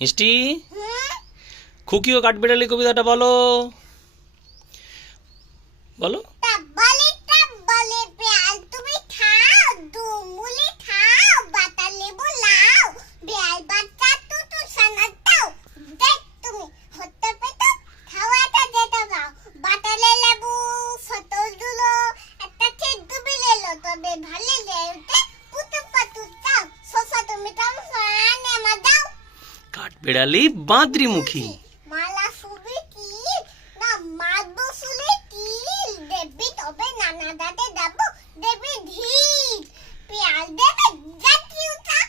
মিষ্টি, খুকি ও কাঠবিড়ালি কবিতাটা বলো বলো। কাঠবিড়ালি বাঁদরিমুখী। মালা শুবি কি না মারবো শুলে কি দেবী তবে নানা দাদে দেব দেবী ঢিল পেয়াল দেবে জাতি উঠা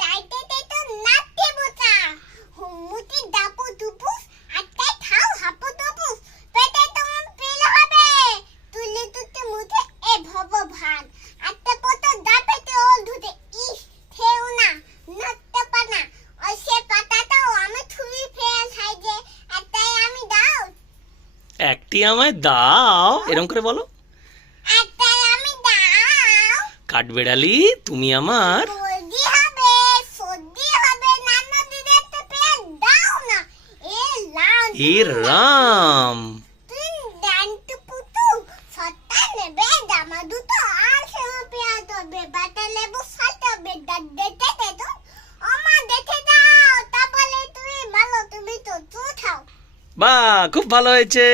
তাইতে তো নাতে বোতা হুমুতি দাপু দুপুস আটটাই খাও হাপু দুপুস পেটে তোমার পিল হবে তুলে তুতে মুঠে এ ভব ভান আটটা পত দাপেতে ওল ধুতে ইস থেউ না নট্টা পানা ওই সে পাতাটাও আমি থুই ফেল খাই যে একটাই আমি দাও একটি আমায় দাও, এরকম করে বলো। একটাই আমি দাও কাঠবিড়ালি তুমি আমার। বলদি হবে সর্দি হবে নানা দিদের তো পেল দাও না এ লান এ রাম। তুই ডান্টু পুতু সত্তা নেবে জামা দুটো আর সে পেঁয়াজ হবে বাটা লেবু ফাটাবে দেতে তো আমা দেখে দাও তা বলে তুমি ভালো তুমি তো খাও বাহ, খুব ভালো হয়েছে।